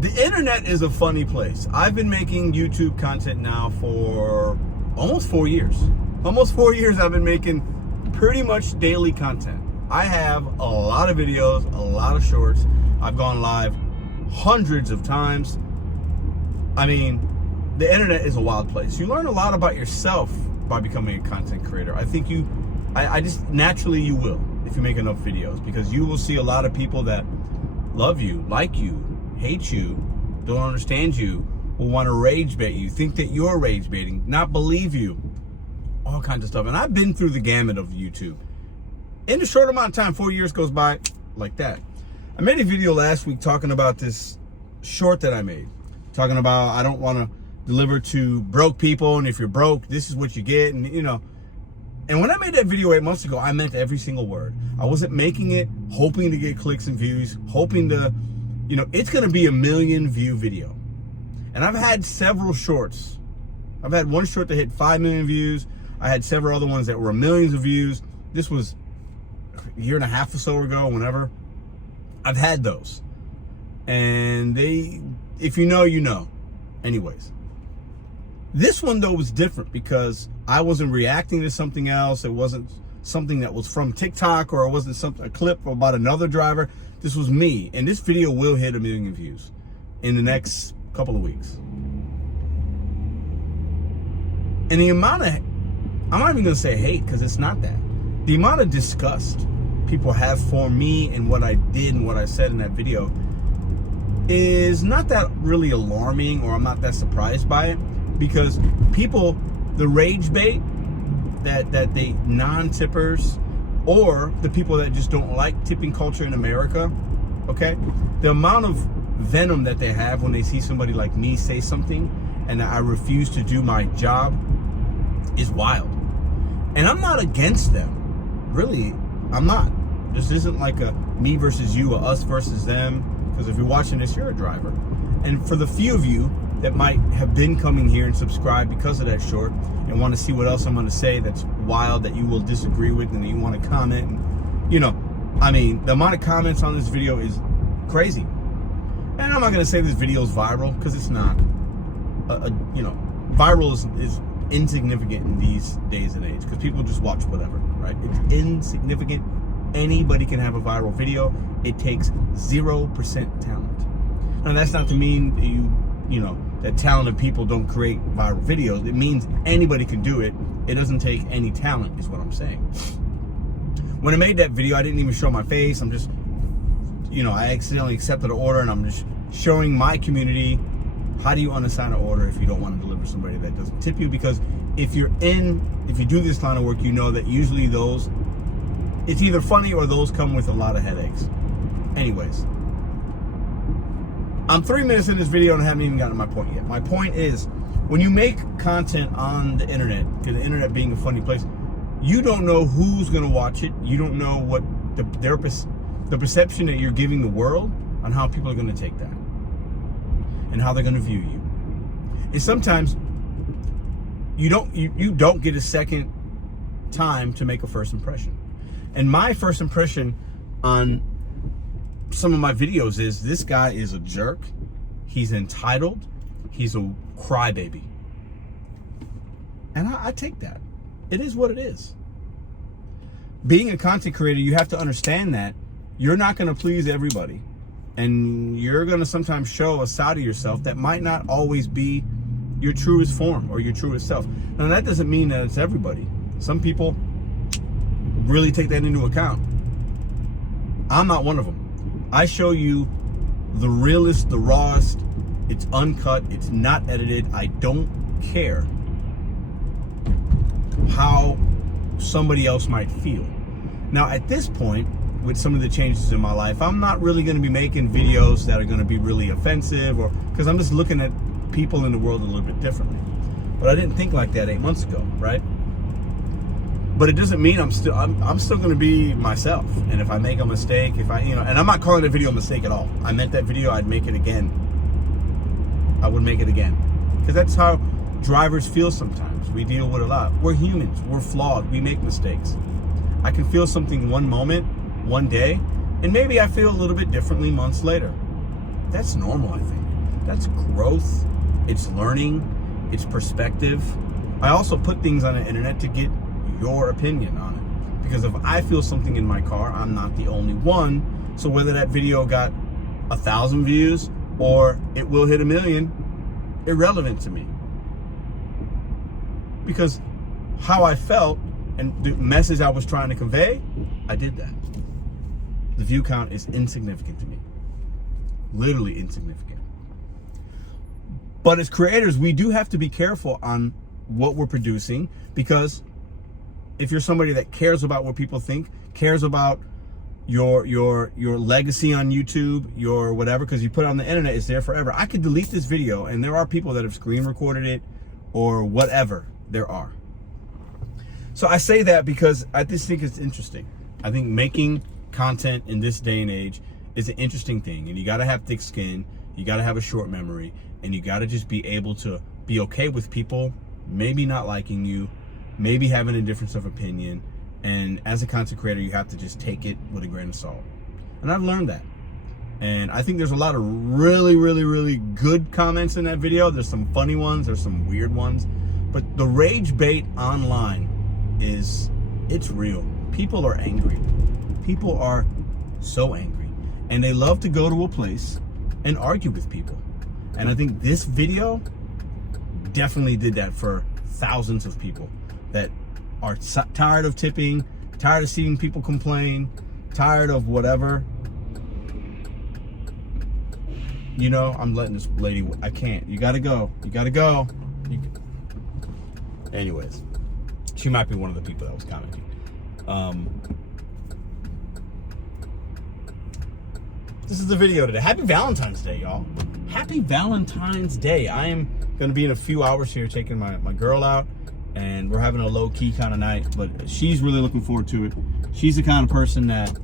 The internet is a funny place. I've been making YouTube content now for almost 4 years. Almost 4 years I've been making pretty much daily content. I have a lot of videos, a lot of shorts. I've gone live hundreds of times. I mean, the internet is a wild place. You learn a lot about yourself by becoming a content creator. I think I just naturally you will if you make enough videos, because you will see a lot of people that love you, like you, hate you, don't understand you, will want to rage bait you, think that you're rage baiting, not believe you, all kinds of stuff. And I've been through the gamut of YouTube. In a short amount of time, 4 years goes by like that. I made a video last week talking about this short that I made, talking about I don't want to deliver to broke people, and if you're broke, this is what you get, and you know. And when I made that video 8 months ago, I meant every single word. I wasn't making it hoping to get clicks and views, hoping to, you know, it's going to be a 1 million view video. And I've had several shorts. I've had one short that hit 5 million views. I had several other ones that were millions of views. This was a year and a half or so ago, whenever. I've had those. And if you know, you know. Anyways. This one, though, was different because I wasn't reacting to something else. It wasn't something that was from TikTok, or it wasn't a clip about another driver. This was me. And this video will hit 1 million views in the next couple of weeks. And the amount of, I'm not even going to say hate, because it's not that. The amount of disgust people have for me and what I did and what I said in that video is not that really alarming, or I'm not that surprised by it. Because people, the rage bait that they non-tippers, or the people that just don't like tipping culture in America, okay? The amount of venom that they have when they see somebody like me say something and I refuse to do my job is wild. And I'm not against them. Really, I'm not. This isn't like a me versus you, or us versus them. Because if you're watching this, you're a driver. And for the few of you that might have been coming here and subscribed because of that short and want to see what else I'm going to say that's wild, that you will disagree with, and that you want to comment, and, you know, I mean, the amount of comments on this video is crazy. And I'm not going to say this video is viral, because it's not. You know, viral is insignificant in these days and age, because people just watch whatever, right? It's insignificant. Anybody can have a viral video. It takes 0% talent. Now, that's not to mean that you know, that talented people don't create viral videos. It means anybody can do it. It doesn't take any talent, is what I'm saying. When I made that video, I didn't even show my face. I'm just, you know, I accidentally accepted an order, and I'm just showing my community, how do you unassign an order if you don't want to deliver somebody that doesn't tip you? Because if you do this line of work, you know that usually those, it's either funny or those come with a lot of headaches. Anyways. I'm 3 minutes in this video and I haven't even gotten to my point yet. My point is, when you make content on the internet, because the internet being a funny place, you don't know who's going to watch it. You don't know what the perception that you're giving the world on how people are going to take that and how they're going to view you. And sometimes you don't get a second time to make a first impression. And my first impression on some of my videos is, this guy is a jerk, he's entitled, he's a crybaby. And I take that. It is what it is. Being a content creator, you have to understand that you're not going to please everybody, and you're going to sometimes show a side of yourself that might not always be your truest form or your truest self. Now, that doesn't mean that it's everybody. Some people really take that into account. I'm not one of them. I show you the realest, the rawest. It's uncut. It's not edited. I don't care how somebody else might feel. Now, at this point, with some of the changes in my life, I'm not really going to be making videos that are going to be really offensive, or because I'm just looking at people in the world a little bit differently. But I didn't think like that 8 months ago, right? But it doesn't mean I'm still going to be myself. And if I make a mistake, and I'm not calling the video a mistake at all. I meant that video, I'd make it again. I would make it again. Because that's how drivers feel sometimes. We deal with a lot. We're humans. We're flawed. We make mistakes. I can feel something one moment, one day, and maybe I feel a little bit differently months later. That's normal, I think. That's growth. It's learning. It's perspective. I also put things on the internet to get your opinion on it. Because if I feel something in my car, I'm not the only one. So whether that video got 1,000 views or it will hit 1 million, irrelevant to me. Because how I felt and the message I was trying to convey, I did that. The view count is insignificant to me. Literally insignificant. But as creators, we do have to be careful on what we're producing, because if you're somebody that cares about what people think, cares about your legacy on YouTube, your whatever, because you put it on the internet, it's there forever. I could delete this video, and there are people that have screen recorded it or whatever. There are. So I say that because I just think it's interesting. I think making content in this day and age is an interesting thing, and you got to have thick skin, you got to have a short memory, and you got to just be able to be okay with people maybe not liking you, maybe having a difference of opinion, and as a content creator, you have to just take it with a grain of salt. And I've learned that. And I think there's a lot of really, really, really good comments in that video. There's some funny ones, there's some weird ones, but the rage bait online it's real. People are angry. People are so angry, and they love to go to a place and argue with people. And I think this video definitely did that for thousands of people that are tired of tipping, tired of seeing people complain, tired of whatever. You know, I'm letting this lady, I can't. You gotta go. You gotta go. Anyways, she might be one of the people that was commenting. This is the video today. Happy Valentine's Day, y'all. Happy Valentine's Day. I am going to be in a few hours here taking my girl out, and we're having a low-key kind of night, but she's really looking forward to it. She's the kind of person that,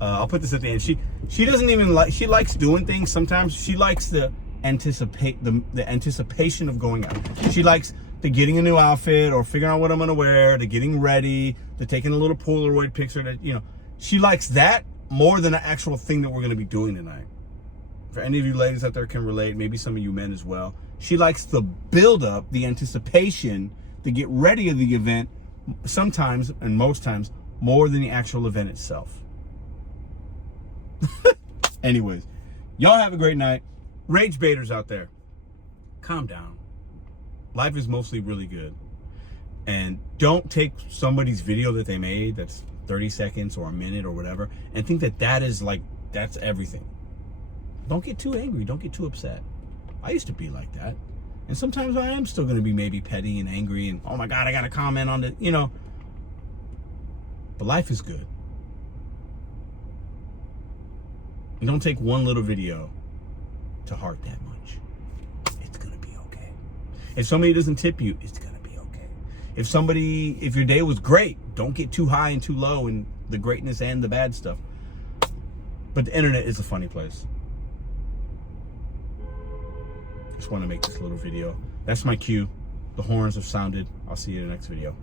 I'll put this at the end, she doesn't even like, she likes doing things sometimes. She likes the anticipation of going out. She likes the getting a new outfit or figuring out what I'm going to wear, the getting ready, the taking a little Polaroid picture, that, you know, she likes that more than the actual thing that we're going to be doing tonight. For any of you ladies out there can relate, maybe some of you men as well. She likes the build up, the anticipation, the get ready of the event, sometimes and most times more than the actual event itself. Anyways, y'all have a great night. Rage baiters out there, calm down. Life is mostly really good. And don't take somebody's video that they made that's 30 seconds or a minute or whatever and think that that is like, that's everything. Don't get too angry. Don't get too upset. I used to be like that. And sometimes I am still going to be maybe petty and angry and, oh my God, I got to comment on it, you know. But life is good. And don't take one little video to heart that much. It's going to be okay. If somebody doesn't tip you, it's going to be okay. If your day was great, don't get too high and too low in the greatness and the bad stuff. But the internet is a funny place. Just want to make this little video. That's my cue. The horns have sounded. I'll see you in the next video.